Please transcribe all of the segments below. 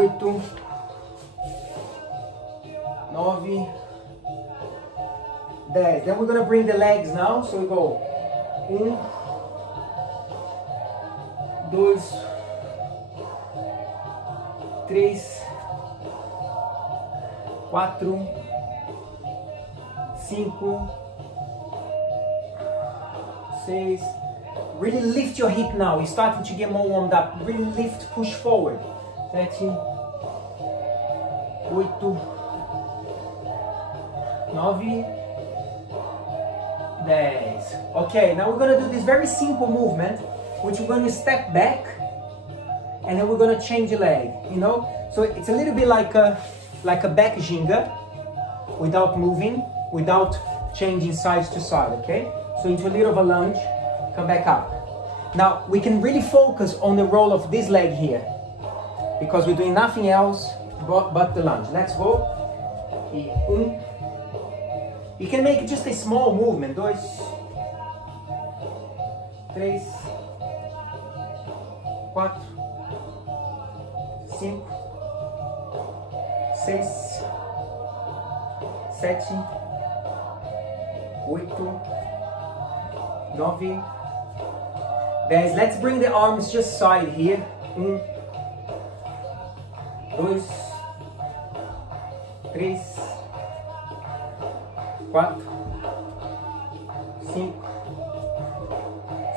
8, 9, 10. Then we're gonna bring the legs now. So we go 1, 2, 3, 4, 5, 6. Really lift your hip now. You're starting to get more warmed up. Really lift, push forward. 7, 8, 9, 10. Okay, now we're gonna do this very simple movement, which we're gonna step back, and then we're gonna change the leg. You know, so it's a little bit like a back ginga, without moving, without changing sides to side. Okay, so into a little of a lunge, come back up. Now we can really focus on the roll of this leg here, because we're doing nothing else but the lunge. Let's go. You can make just a small movement. 2, 3, 4, 5, 6, 7, 8, 9, 10. Let's bring the arms just side here. 1, 2, 3, 4, 5,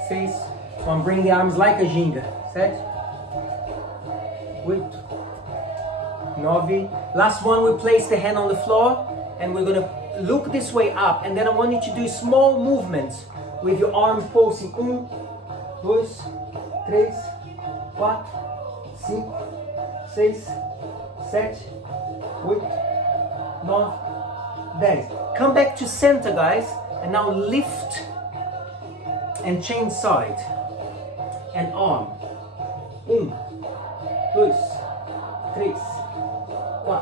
6. So I'm bringing the arms like a ginga. 7, 8, 9. Last one, we place the hand on the floor and we're gonna look this way up, and then I want you to do small movements with your arm pulsing. 1, 2, 3, 4, 5, 6, 7, 8, 9, 10. Come back to center, guys, and now lift and change side and arm. 1, 2, 3, 4,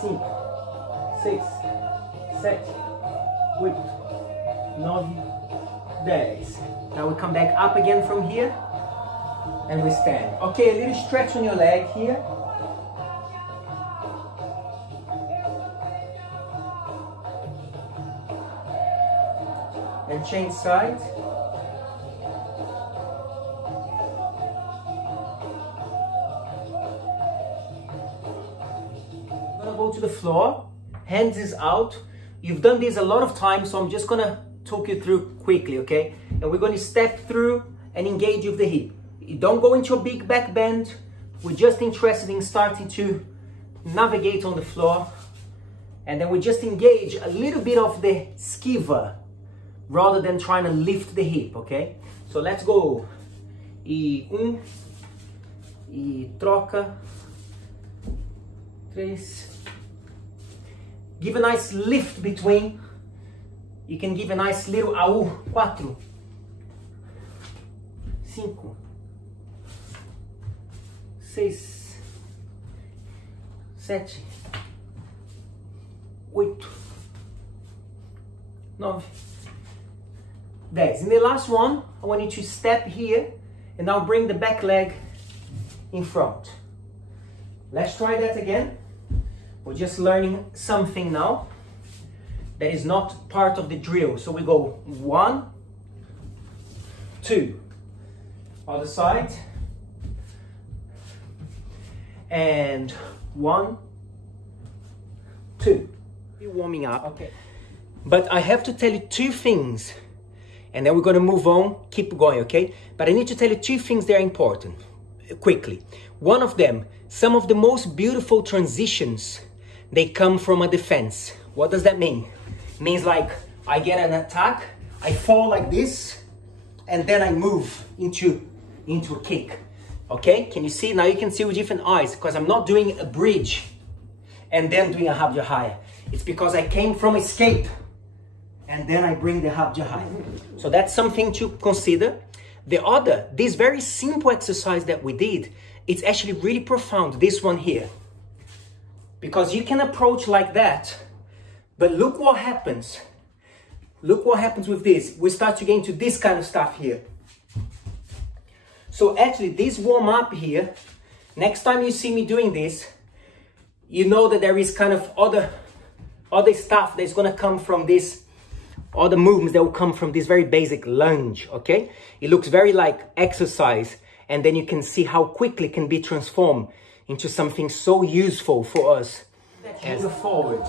5, 6, 7, 8, 9, 10. Now we come back up again from here and we stand. Okay, a little stretch on your leg here. And change side. I'm gonna go to the floor, hands is out. You've done this a lot of times, so I'm just gonna talk you through quickly, okay? And we're gonna step through and engage with the hip. You don't go into a big back bend. We're just interested in starting to navigate on the floor. And then we just engage a little bit of the skiva, rather than trying to lift the hip, okay? So let's go. E 1, e troca, 3. Give a nice lift between. You can give a nice little AU. 4, 5, 6, 7, 8, 9, 10. In the last one, I want you to step here and now bring the back leg in front. Let's try that again. We're just learning something now that is not part of the drill. So we go 1, 2, other side, and 1, 2. We're warming up. Okay. But I have to tell you 2 things. And then we're going to move on, keep going, okay? But I need to tell you 2 things that are important, quickly. One of them, some of the most beautiful transitions, they come from a defense. What does that mean? It means like I get an attack, I fall like this, and then I move into a kick, okay? Can you see? Now you can see with different eyes, because I'm not doing a bridge and then doing a habja high. It's because I came from escape. And then I bring the habja high. So that's something to consider. The other, this very simple exercise that we did, it's actually really profound, this one here. Because you can approach like that, but look what happens. Look what happens with this. We start to get into this kind of stuff here. So actually this warm up here Next time you see me doing this, you know that there is kind of other stuff that's gonna come from this, other movements that will come from this very basic lunge, okay? It looks very like exercise, and then you can see how quickly it can be transformed into something so useful for us as a forward.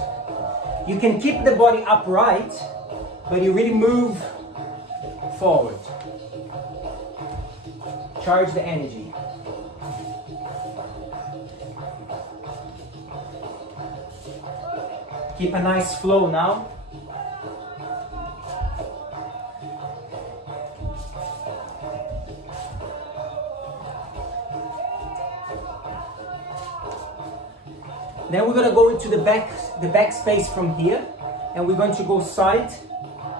You can keep the body upright, but you really move forward. Charge the energy. Keep a nice flow now. Then we're going to go into the back space from here, and we're going to go side,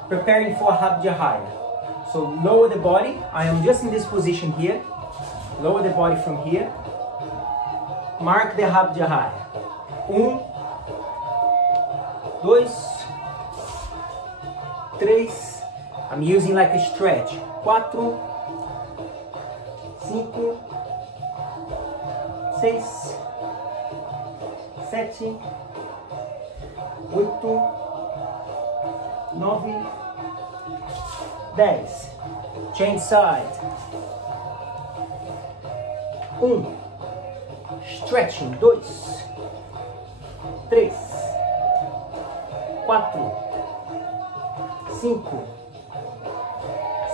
preparing for Habjahaya. So lower the body. I am just in this position here. Lower the body from here. Mark the Habjahaya. 1, 2, 3. I'm using like a stretch. 4, 5, 6, 7, 8, 9, 10. Change side. 1. Stretching. 2, 3, 4, 5,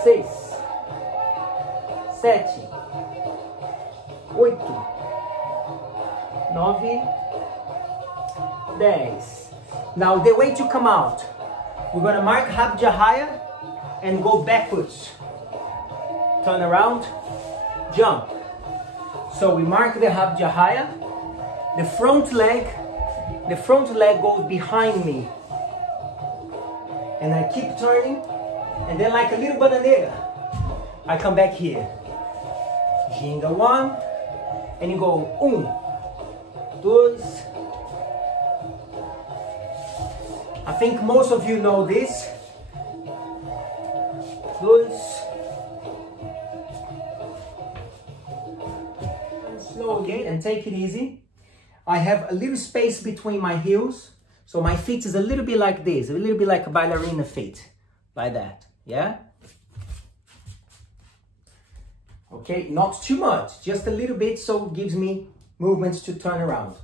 6, 7, 8, 9, 10. Now the way to come out, we're going to mark Habjahaya and go backwards. Turn around, jump. So we mark the Habjahaya. The front leg goes behind me. And I keep turning, and then like a little bananeira, I come back here. Ginga 1, and you go 1, 2. I think most of you know this. 2. Slowly, and take it easy. I have a little space between my heels, so my feet is a little bit like this, a little bit like a ballerina feet, like that, yeah? Okay, not too much, just a little bit, so it gives me movements to turn around.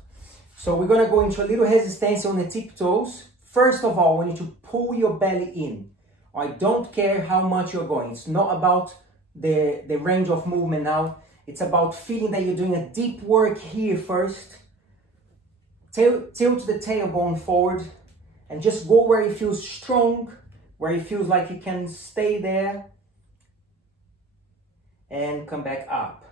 So we're gonna go into a little resistance on the tiptoes. First of all, I want you to pull your belly in. I don't care how much you're going. It's not about the range of movement now. It's about feeling that you're doing a deep work here first. Tilt the tailbone forward and just go where it feels strong, where it feels like you can stay there. And come back up.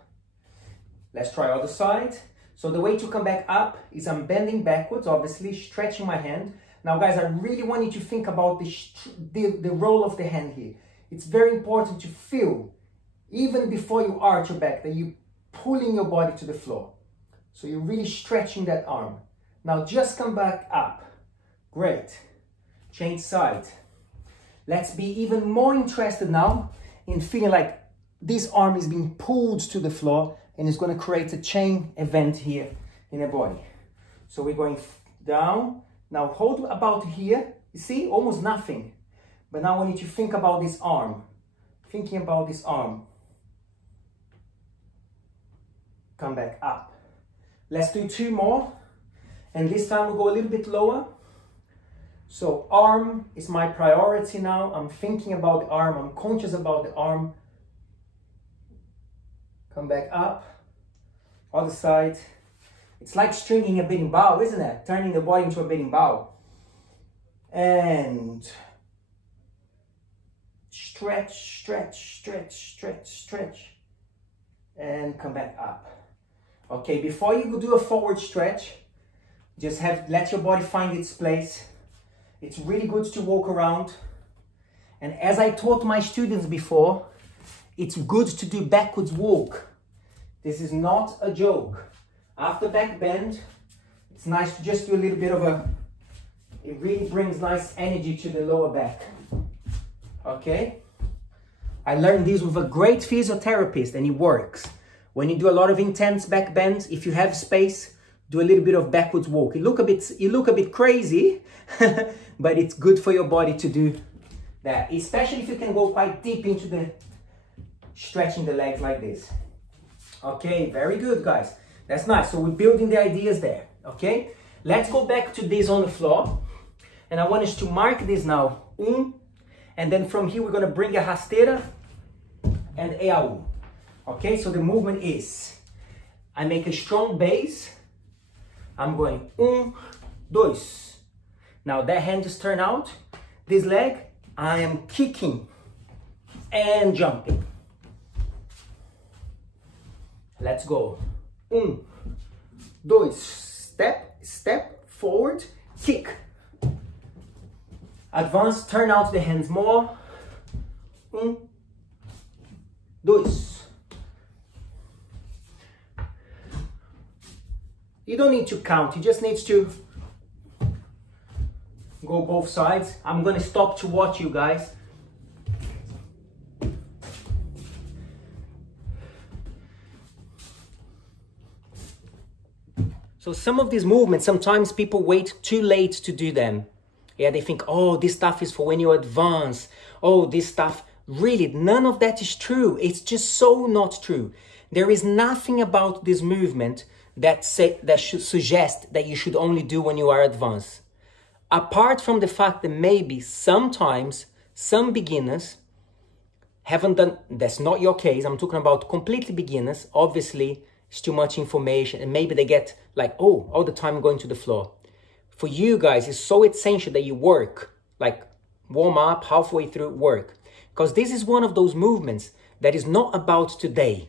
Let's try other side. So the way to come back up is I'm bending backwards, obviously, stretching my hand. Now guys, I really want you to think about the roll of the hand here. It's very important to feel, even before you arch your back, that you're pulling your body to the floor. So you're really stretching that arm. Now just come back up. Great. Change side. Let's be even more interested now in feeling like this arm is being pulled to the floor, and it's going to create a chain event here in the body. So we're going down. Now hold about here. You see, almost nothing. But now I want you to think about this arm. Thinking about this arm. Come back up. Let's do 2 more. And this time we'll go a little bit lower. So arm is my priority now. I'm thinking about the arm. I'm conscious about the arm. Come back up. Other side. It's like stringing a beating bow, isn't it? Turning the body into a beating bow. And stretch, stretch, stretch, stretch, stretch. And come back up. Okay, before you do a forward stretch, just let your body find its place. It's really good to walk around. And as I taught my students before, it's good to do backwards walk. This is not a joke. After back bend, it's nice to just do a little bit of it really brings nice energy to the lower back. Okay? I learned this with a great physiotherapist and it works. When you do a lot of intense back bends, if you have space, do a little bit of backwards walk. You look a bit crazy, but it's good for your body to do that, especially if you can go quite deep into the stretching the legs like this. Okay, very good, guys. That's nice. So we're building the ideas there. Okay, let's go back to this on the floor, and I want us to mark this now. And then from here we're gonna bring a rasteira and EAU. Okay, so the movement is, I make a strong base. I'm going 1, 2. Now that hand just turn out. This leg, I am kicking and jumping. Let's go. 1, 2. Step forward, kick. Advance, turn out the hands more. 1, 2. You don't need to count, you just need to go both sides. I'm gonna stop to watch you guys. So some of these movements, sometimes people wait too late to do them. Yeah, they think, oh, this stuff is for when you advance. Oh, this stuff, really, none of that is true. It's just so not true. There is nothing about this movement that should suggest that you should only do when you are advanced. Apart from the fact that maybe sometimes some beginners haven't done, that's not your case, I'm talking about completely beginners, obviously it's too much information and maybe they get like, oh, all the time going to the floor. For you guys, it's so essential that you work, like warm up, halfway through work. Because this is one of those movements that is not about today.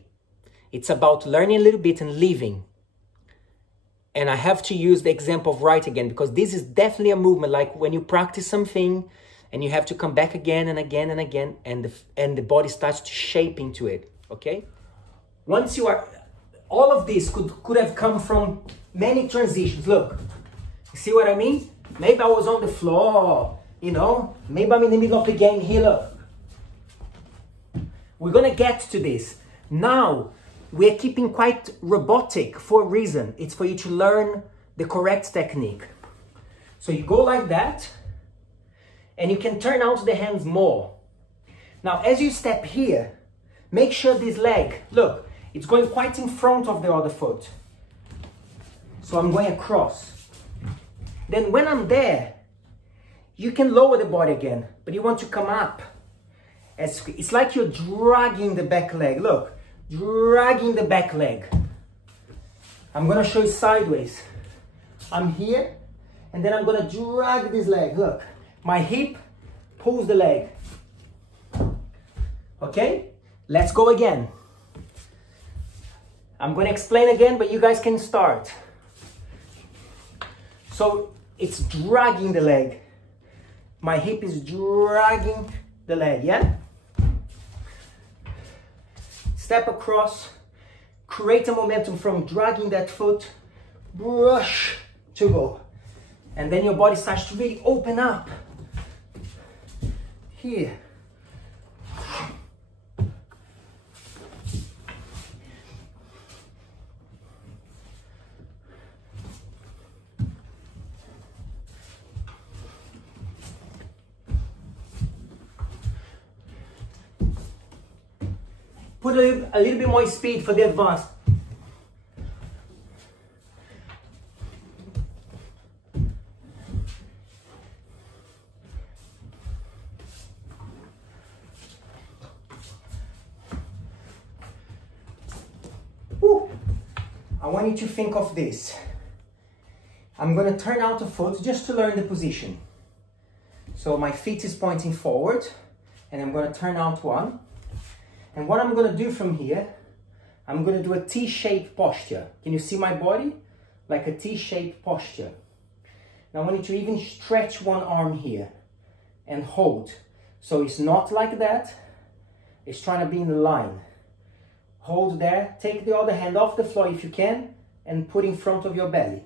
It's about learning a little bit and leaving. And I have to use the example of right again, because this is definitely a movement like when you practice something and you have to come back again and again and again, and the body starts to shape into it, okay? Once you are, all of this could have come from many transitions. Look, you see what I mean? Maybe I was on the floor, you know, maybe I'm in the middle of the game here, look. We're gonna get to this. Now, we're keeping quite robotic for a reason. It's for you to learn the correct technique. So you go like that, and you can turn out the hands more. Now, as you step here, make sure this leg, look, it's going quite in front of the other foot. So I'm going across. Then when I'm there, you can lower the body again, but you want to come up. It's like you're dragging the back leg, look. Dragging the back leg. I'm gonna show you sideways. I'm here, and then I'm gonna drag this leg. Look, my hip pulls the leg. Okay, let's go again. I'm gonna explain again, but you guys can start. So it's dragging the leg. My hip is dragging the leg, yeah? Step across, create a momentum from dragging that foot, brush to go. And then your body starts to really open up. Here. Put a little bit more speed for the advance. Woo. I want you to think of this. I'm going to turn out a foot just to learn the position. So my feet is pointing forward, and I'm going to turn out one. And what I'm going to do from here, I'm going to do a T-shaped posture. Can you see my body? Like a T-shaped posture. Now I want you to even stretch one arm here and hold. So it's not like that. It's trying to be in the line. Hold there. Take the other hand off the floor if you can and put in front of your belly.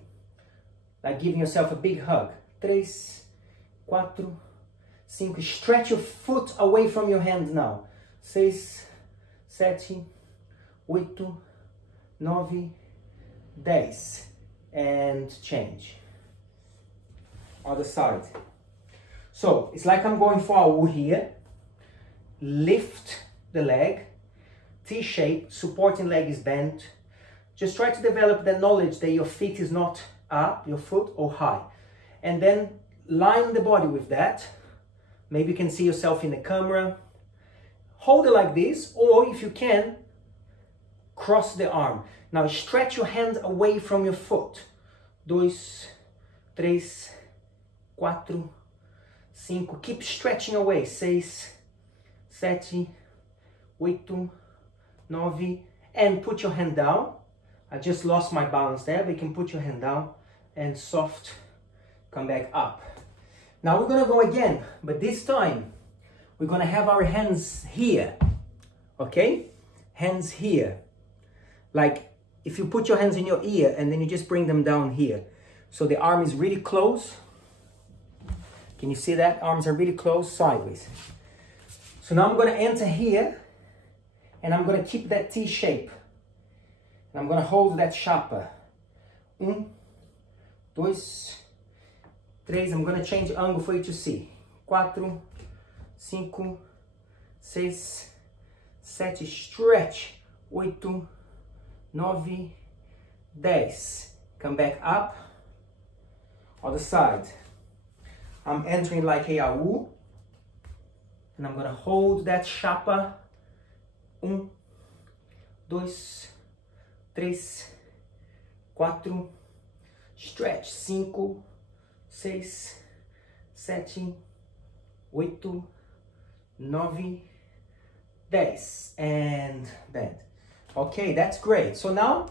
Like giving yourself a big hug. 3, 4, 5. Stretch your foot away from your hand now. 6, 7, 8, 9, 10. And change. Other side. So it's like I'm going for a U here. Lift the leg. T-shape, supporting leg is bent. Just try to develop the knowledge that your feet is not up, your foot, or high. And then line the body with that. Maybe you can see yourself in the camera. Hold it like this, or if you can, cross the arm. Now stretch your hand away from your foot. 2, 3, 4, 5. Keep stretching away. 6, 7, 8, 9. And put your hand down. I just lost my balance there, but you can put your hand down and soft come back up. Now we're gonna go again, but this time we're gonna have our hands here, okay? Hands here. Like if you put your hands in your ear and then you just bring them down here. So the arm is really close. Can you see that? Arms are really close, sideways. So now I'm gonna enter here and I'm gonna keep that T shape. And I'm gonna hold that chapa. 1, 2, 3. I'm gonna change the angle for you to see. 4, 5, 6, 7. Stretch. 8, 9, 10. Come back up. Other side. I'm entering like a U. And I'm gonna hold that chapa. 1, 2, 3, 4. Stretch. 5, 6, 7, 8, 9, 10. And bend. Okay, that's great. So now,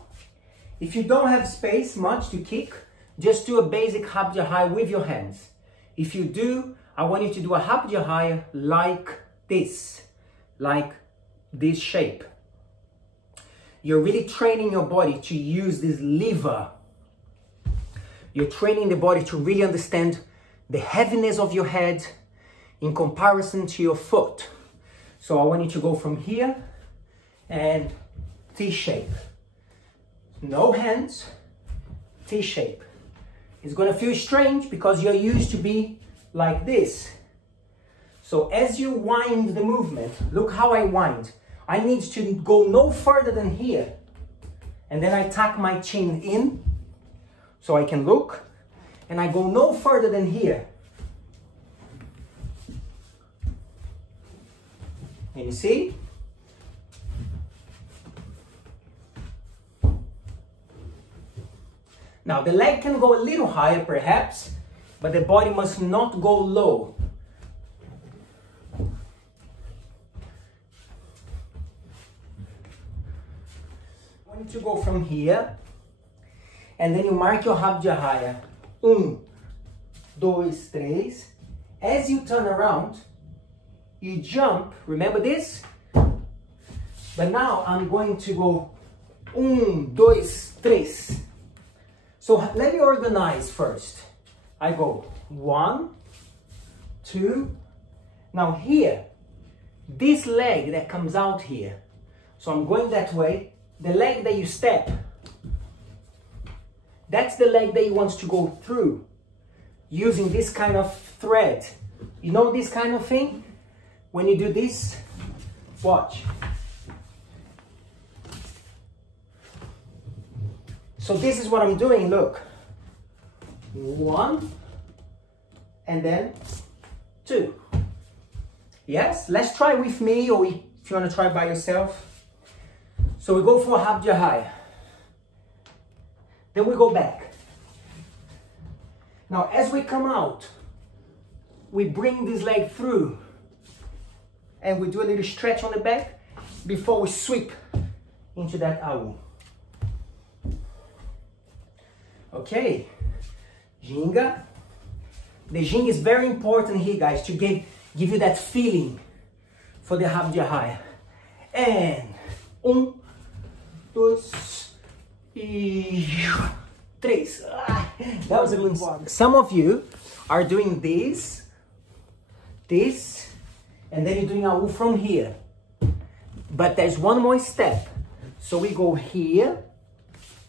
if you don't have space much to kick, just do a basic habja high with your hands. If you do, I want you to do a habja high like this shape. You're really training your body to use this lever. You're training the body to really understand the heaviness of your head in comparison to your foot. So I want you to go from here and T-shape. No hands, T-shape. It's gonna feel strange because you're used to be like this. So as you wind the movement, look how I wind. I need to go no further than here. And then I tuck my chin in so I can look. And I go no further than here. And you see? Now the leg can go a little higher perhaps, but the body must not go low. I want you to go from here, and then you mark your habja higher. 1, 2, 3. As you turn around, you jump, remember this? But now I'm going to go 1, 2, 3. So let me organize first. I go 1, 2. Now here, this leg that comes out here. So I'm going that way. The leg that you step, that's the leg that you want to go through using this kind of thread. You know this kind of thing? When you do this, watch. So this is what I'm doing, look. 1, and then 2. Yes, let's try with me, or if you want to try by yourself. So we go for habja high. Then we go back. Now as we come out, we bring this leg through. And we do a little stretch on the back before we sweep into that AU. Okay, ginga. The ginga is very important here, guys, to give you that feeling for the habja high. And 1, 2, 3. That was a good one. Some of you are doing this, and then you're doing a U from here. But there's one more step. So we go here,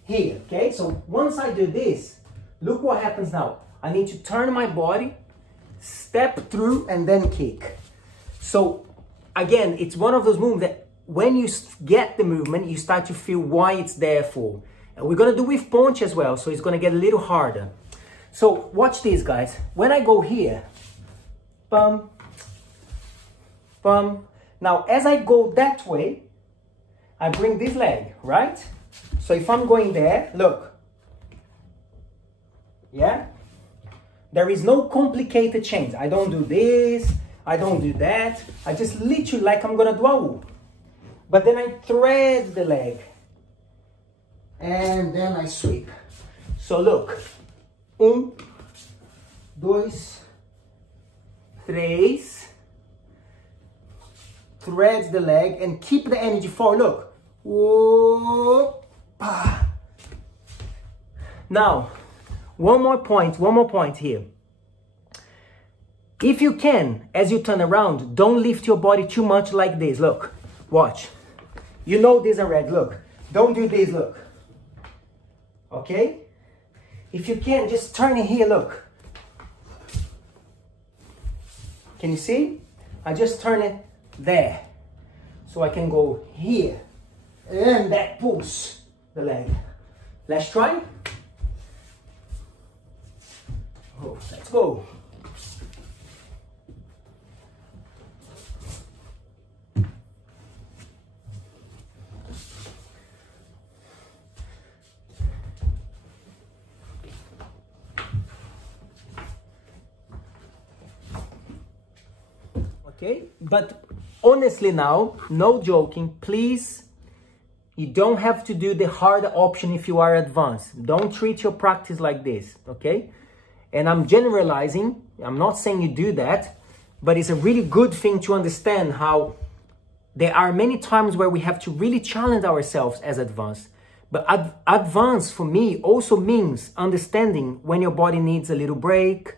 here, okay? So once I do this, look what happens now. I need to turn my body, step through, and then kick. So again, it's one of those moves that when you get the movement, you start to feel why it's there for. And we're gonna do with Ponte as well, so it's gonna get a little harder. So watch this, guys. When I go here, bum, bum. Now, as I go that way, I bring this leg, right? So if I'm going there, look. Yeah? There is no complicated change. I don't do this, I don't do that. I just literally, like I'm gonna do a whoop. But then I thread the leg. And then I sweep. So look. 1, 2, 3. Thread the leg and keep the energy forward. Look. Whoop. Now, one more point here. If you can, as you turn around, don't lift your body too much like this. Look, watch. You know this already, look. Don't do this, look. Okay? If you can, just turn it here, look. Can you see? I just turn it there. So I can go here. And that pulls the leg. Let's try. Oh, let's go. Okay, but honestly now, no joking, please, you don't have to do the harder option if you are advanced. Don't treat your practice like this, okay? And I'm generalizing, I'm not saying you do that, but it's a really good thing to understand how there are many times where we have to really challenge ourselves as advanced. But advanced for me also means understanding when your body needs a little break,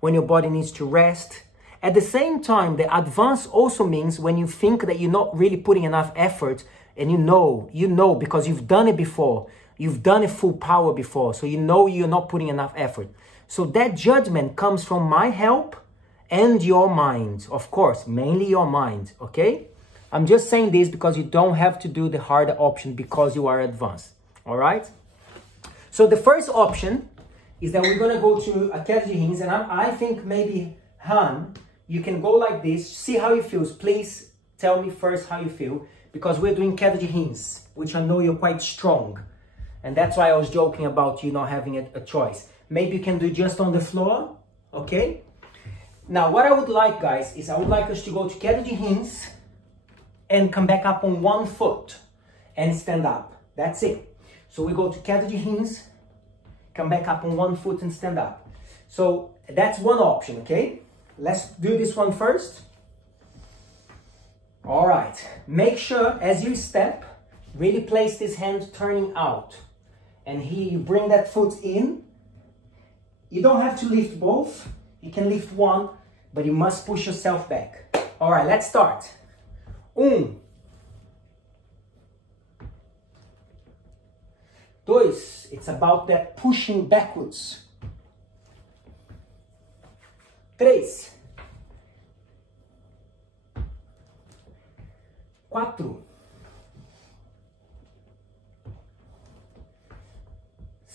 when your body needs to rest. At the same time, the advance also means when you think that you're not really putting enough effort, and you know because you've done it before, you've done it full power before, so you know you're not putting enough effort. So that judgment comes from my help and your mind, of course, mainly your mind, okay? I'm just saying this because you don't have to do the harder option because you are advanced, all right? So the first option is that we're gonna go to a queda de rins, and I think maybe Han, you can go like this, see how it feels. Please tell me first how you feel, because we're doing queda de rins, which I know you're quite strong. And that's why I was joking about you not having a choice. Maybe you can do just on the floor, okay? Now, what I would like, guys, is I would like us to go to queda de rins and come back up on one foot and stand up. That's it. So we go to queda de rins, come back up on one foot and stand up. So that's one option, okay? Let's do this one first. All right, make sure as you step, really place this hand turning out. And here you bring that foot in. You don't have to lift both, you can lift one, but you must push yourself back. All right, let's start. 1, 2, it's about that pushing backwards. 3, 4,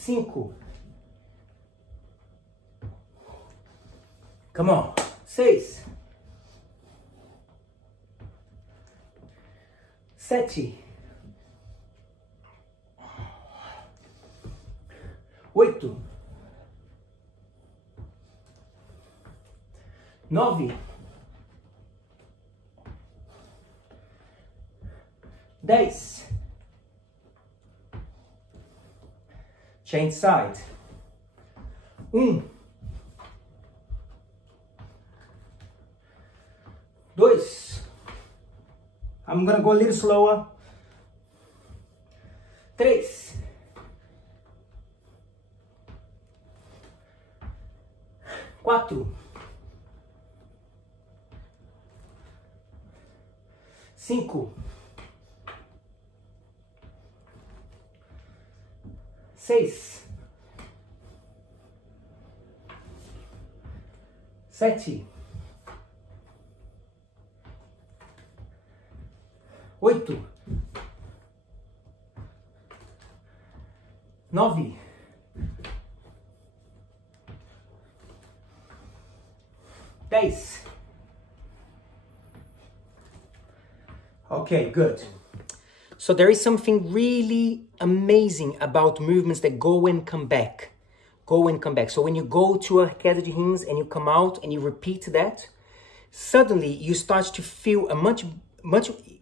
5, come on, 6, 7, 8, 9, 10. Change side. 1, 2. I'm gonna go a little slower. 3, 4, 5, 6, 7, 8, 9, 10. Okay, good. So there is something really amazing about movements that go and come back. Go and come back. So when you go to a queda de rins and you come out and you repeat that, suddenly you start to feel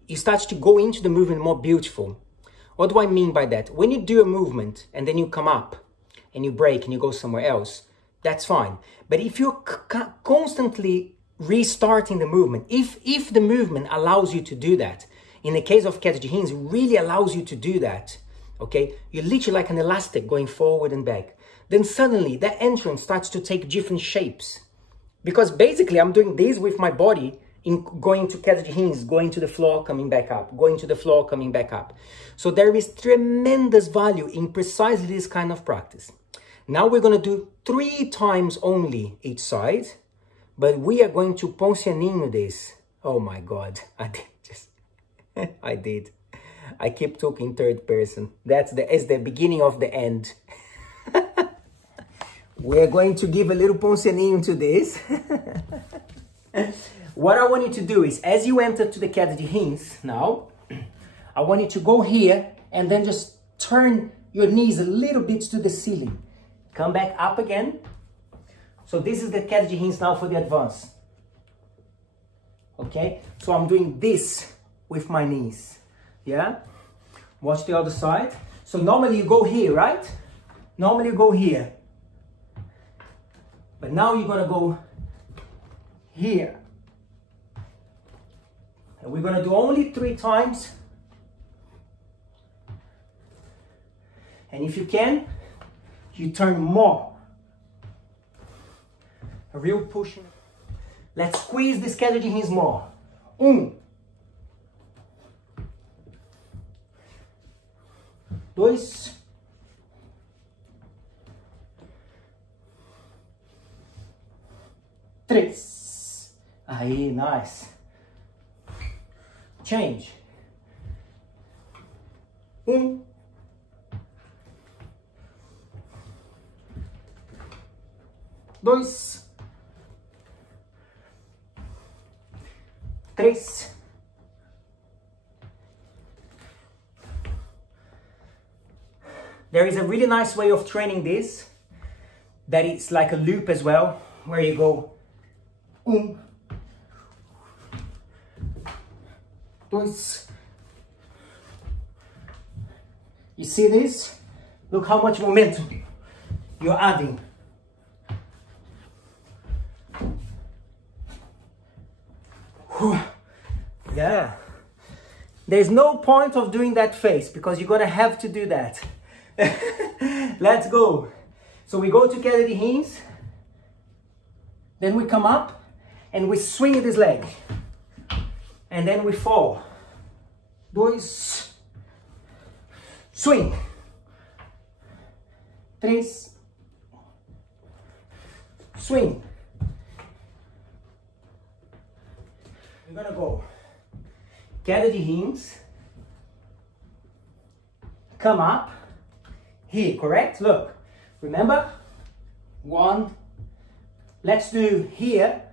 you start to go into the movement more beautiful. What do I mean by that? When you do a movement and then you come up and you break and you go somewhere else, that's fine. But if you're constantly restarting the movement, if the movement allows you to do that, in the case of queda de rins, it really allows you to do that, okay? You're literally like an elastic going forward and back. Then suddenly that entrance starts to take different shapes. Because basically I'm doing this with my body in going to queda de rins, going to the floor, coming back up, going to the floor, coming back up. So there is tremendous value in precisely this kind of practice. Now we're going to do 3 times only each side, but we are going to Poncianinho this. Oh my God, I did. I keep talking third person. It's the beginning of the end. We're going to give a little Poncianinho to this. What I want you to do is, as you enter to the queda de rins now, I want you to go here and then just turn your knees a little bit to the ceiling. Come back up again. So this is the queda de rins now for the advance. Okay, so I'm doing this with my knees. Yeah, watch the other side. So normally you go here, right? Normally you go here, but now you're gonna go here, and we're gonna do only 3 times. And if you can, you turn more. A real push. Let's squeeze this queda de rins more. 1, 2, 3. Aí, nice. Change. 1, 2, 3. There is a really nice way of training this, that it's like a loop as well, where you go 1, 2. You see this? Look how much momentum you're adding. Yeah. There's no point of doing that face because you're gonna have to do that. Let's go. So we go to queda de rins, then we come up and we swing this leg, and then we fall. 2, swing. 3, swing. We're gonna go queda de rins, come up here, correct? Look, remember? 1, let's do here,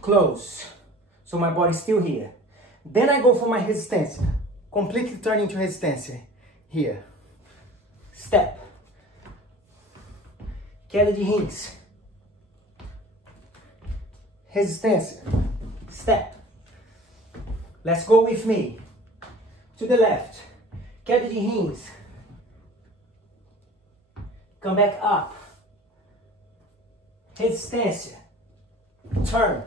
close, so my body's still here. Then I go for my resistência, completely turn into resistência, here, step, queda de rins, resistência, step. Let's go with me. To the left, queda de rins, come back up, resistência, turn,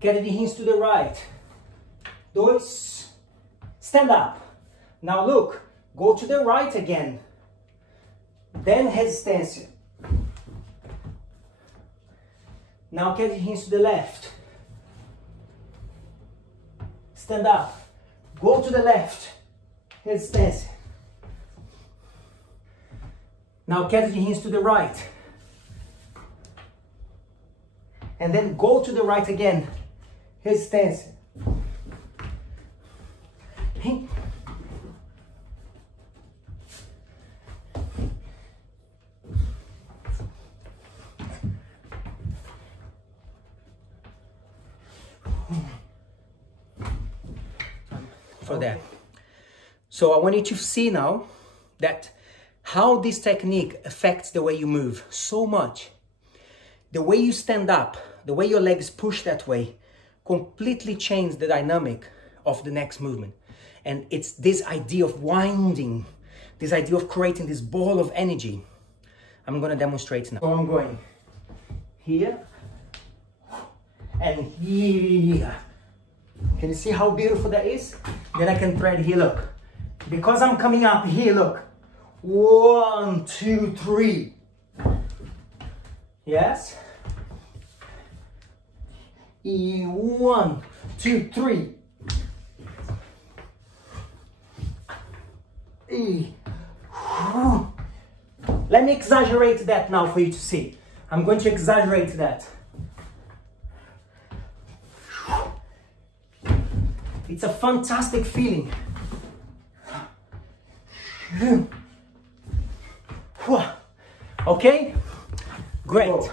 queda de rins to the right, 2, stand up. Now look, go to the right again, then resistência. Now queda de rins to the left, stand up, go to the left, resistência, Now queda de rins to the right. And then go to the right again. Resistência. For that. So I want you to see now that how this technique affects the way you move so much. The way you stand up, the way your legs push that way, completely change the dynamic of the next movement. And it's this idea of winding, this idea of creating this ball of energy. I'm going to demonstrate now. So I'm going here and here. Can you see how beautiful that is? Then I can thread here, look. Because I'm coming up here, look. 1, 2, 3. Yes? 1, 2, 3. Let me exaggerate that now for you to see. I'm going to exaggerate that. It's a fantastic feeling. Okay? Great.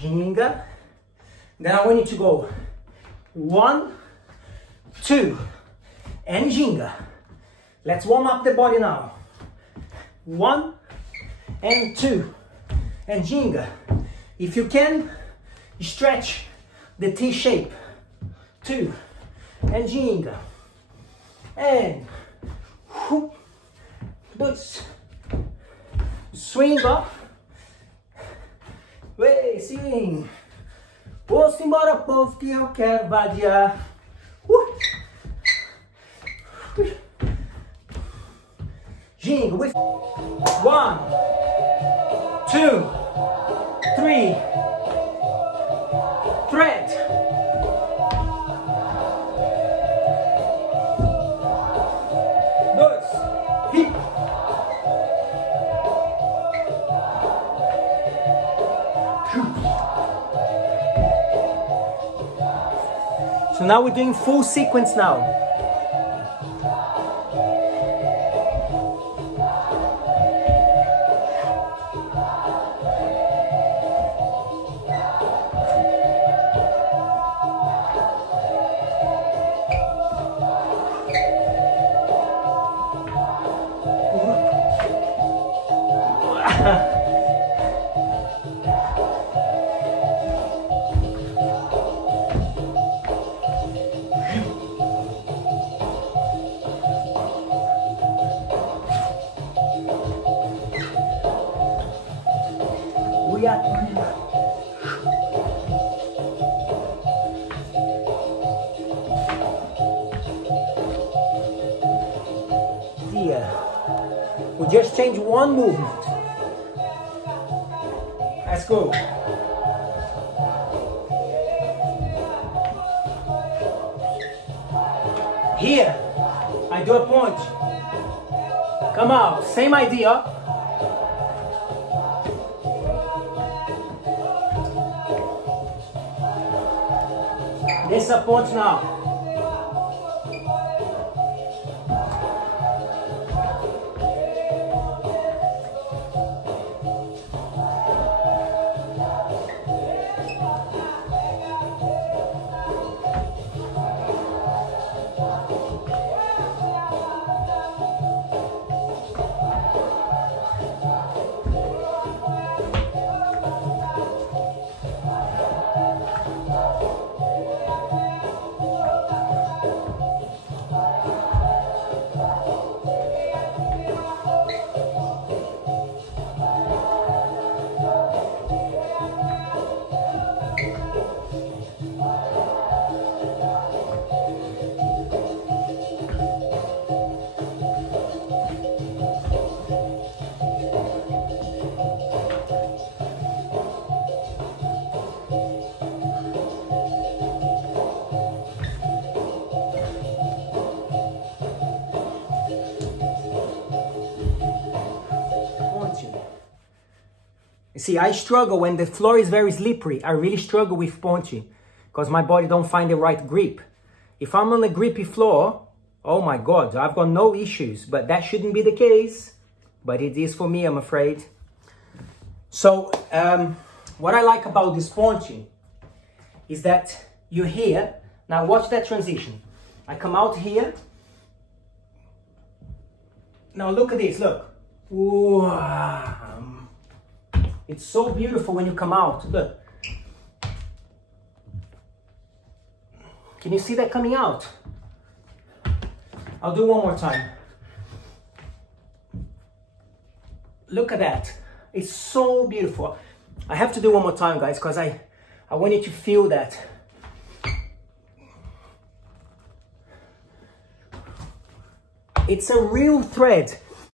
Ginga. Then I want you to go 1, 2, and ginga. Let's warm up the body now. 1 and 2, and ginga. If you can, stretch the T shape. 2, and ginga. And dois. Swing up. Way, swing. Ouça embora, povo, que eu quero vadiar. Ginga with 1, 2, 3. Thread. Dois. Hip. So now we're doing full sequence now. We are here. We just change one movement. Let's go. Here, I do a punch. Come out, same idea. This a punch now. You see, I struggle when the floor is very slippery. I really struggle with ponchi because my body don't find the right grip. If I'm on a grippy floor, oh my God, I've got no issues, but that shouldn't be the case. But it is for me, I'm afraid. So what I like about this ponchi is that you're here. Now watch that transition. I come out here. Now look at this, look. Wow. It's so beautiful when you come out, look. Can you see that coming out? I'll do one more time. Look at that. It's so beautiful. I have to do one more time, guys, because I want you to feel that. It's a real thread.